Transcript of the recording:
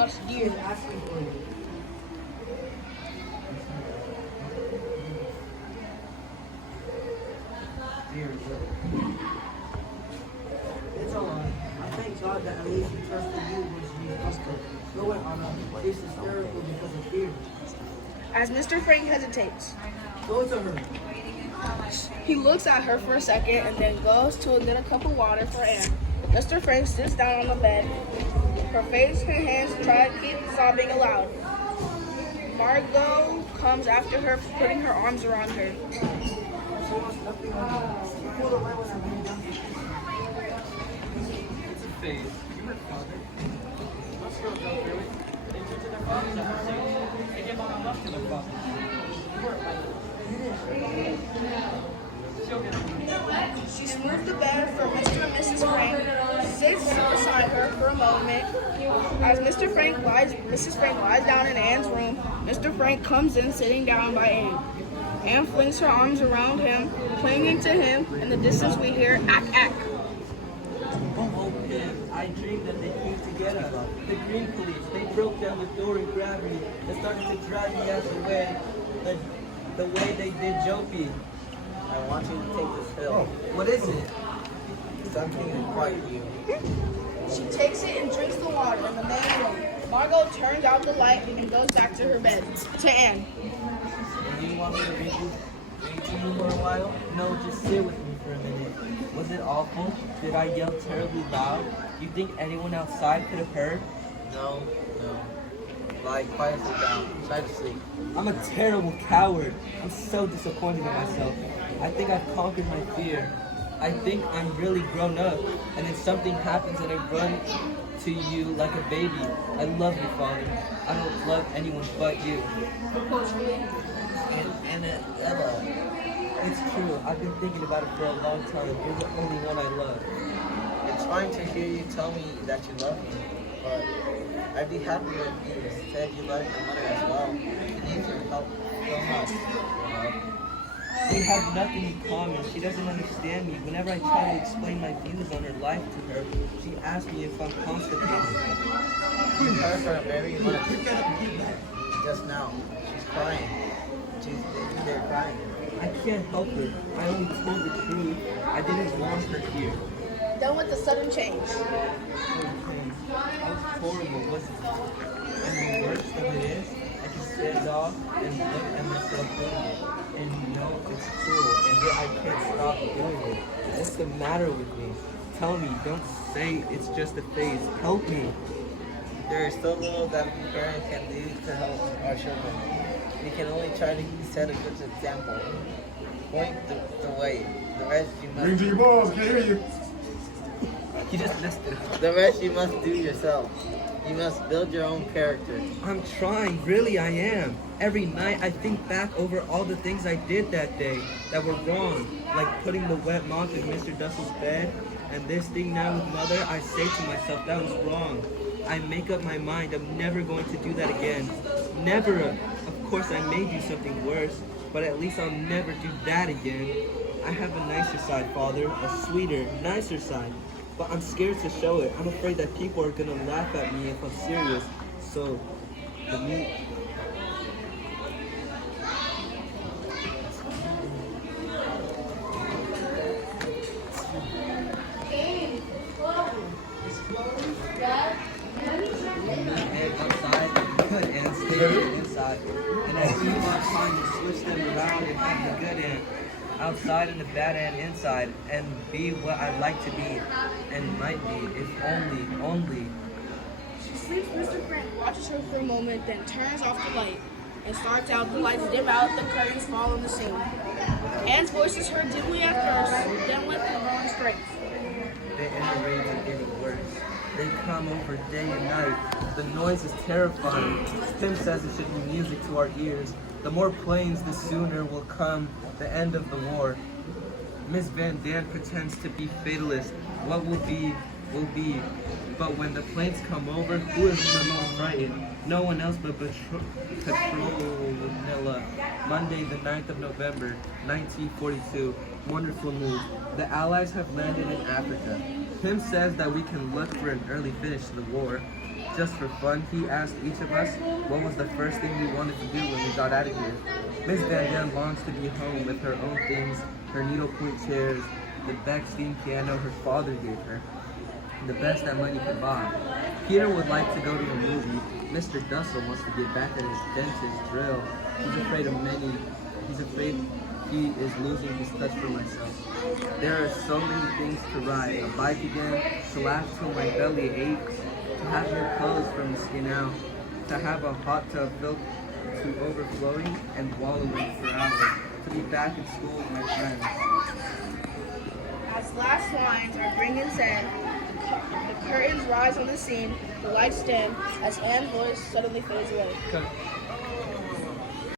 That's deer. Asking for you. It's alright. I thank God that at least you trusted you when she must go. Go on a it's hysterical because of fear. As Mr. Frank hesitates, Go to her. he looks at her for a second and then goes to get a cup of water for Anne. Mr. Frank sits down on the bed. Her face and hands try to keep sobbing aloud. Margot comes after her, putting her arms around her. She wants nothing on you. You pulled away when I made down. It's a phase. You heard father. Most girls go through it. They turn to their fathers after seeing. They give on love to their fathers. She'll get it. She smooths the bed for Mr. and Mrs. Frank, sits beside her for a moment. As Mrs. Frank lies down in Anne's room, Mr. Frank comes in sitting down by Anne. Anne flings her arms around him, clinging to him. In the distance we hear, ack, ack. Oh, Pim, I dreamed that they came to get us. The Green Police, they broke down the door and grabbed me and started to drag me out the way they did Jopi. I want you to take this pill. What is it? Something to quiet you. She takes it and drinks the water in the main room. Margot turns out the light and goes back to her bed. To Anne. Do you want me to read to you for a while? No, just sit with me for a minute. Was it awful? Did I yell terribly loud? You think anyone outside could have heard? No. Lie quietly down. Try to sleep. I'm a terrible coward. I'm so disappointed in myself. I think I've conquered my fear. I think I'm really grown up. And if something happens and I run to you like a baby, I love you, Father. I don't love anyone but you. And Ella, It's true. I've been thinking about it for a long time. You're the only one I love. it's fine to hear you tell me that you love me, but I'd be happier if you said you love your mother as well. You need your help so much, you know? We have nothing in common. She doesn't understand me. Whenever I try to explain my views on her life to her, she asks me if I'm constipated. You heard her very much just now. She's crying. She's there crying. I can't help her. I only told the truth. I didn't want her here. Then with a sudden change. How horrible was it? And the worst of it is, I can stand off and look at myself doing it. And know it's cruel, and yet I can't stop doing it. What's the matter with me? Tell me, don't say it's just a phase. Help me. There is so little that we parents can do to help our children. We can only try to set a good example. Point the way. The rest you Ring to must. your balls, can't hear you. You just missed it. The rest you must do yourself. You must build your own character. I'm trying, really I am. Every night I think back over all the things I did that day that were wrong, like putting the wet mop in Mr. Dussel's bed, and this thing now with Mother, I say to myself that was wrong. I make up my mind I'm never going to do that again. Never. Of course I may do something worse, but at least I'll never do that again. I have a nicer side, Father, a sweeter, nicer side. But I'm scared to show it. I'm afraid that people are gonna laugh at me if I'm serious. So, the new... outside, good and stay inside. And as you are trying to switch them around and have the good end outside and the bad end inside, and be what I'd like to be and might be, if only. She sleeps. Mr. Frank watches her for a moment, then turns off the light and starts out. The lights dim out, the curtains fall on the scene. Anne's voice is heard dimly at first, then with growing strength. The inner raids are getting worse. They come over day and night. The noise is terrifying. Tim says it should be music to our ears. The more planes, the sooner will come the end of the war. Miss Van Dam pretends to be fatalist. What will be, will be. But when the planes come over, who is the most frightened? No one else but Petronilla. Monday, the 9th of November, 1942. Wonderful news. The Allies have landed in Africa. Pym says that we can look for an early finish to the war. Just for fun, he asked each of us what was the first thing we wanted to do when we got out of here. Miss Van Dam longs to be home with her own things, her needlepoint chairs, the Bechstein piano her father gave her, the best that money could buy. Peter would like to go to a movie. Mr. Dussel wants to get back at his dentist drill. He's afraid of many. He's afraid he is losing his touch for myself. There are so many things to ride. A bike again, to laugh till my belly aches, to have new clothes from the skin out, to have a hot tub filled to overflowing and wallowing for hours, to be back in school with my friends. As last lines are bringing said, the curtains rise on the scene, the lights dim, as Anne's voice suddenly fades away.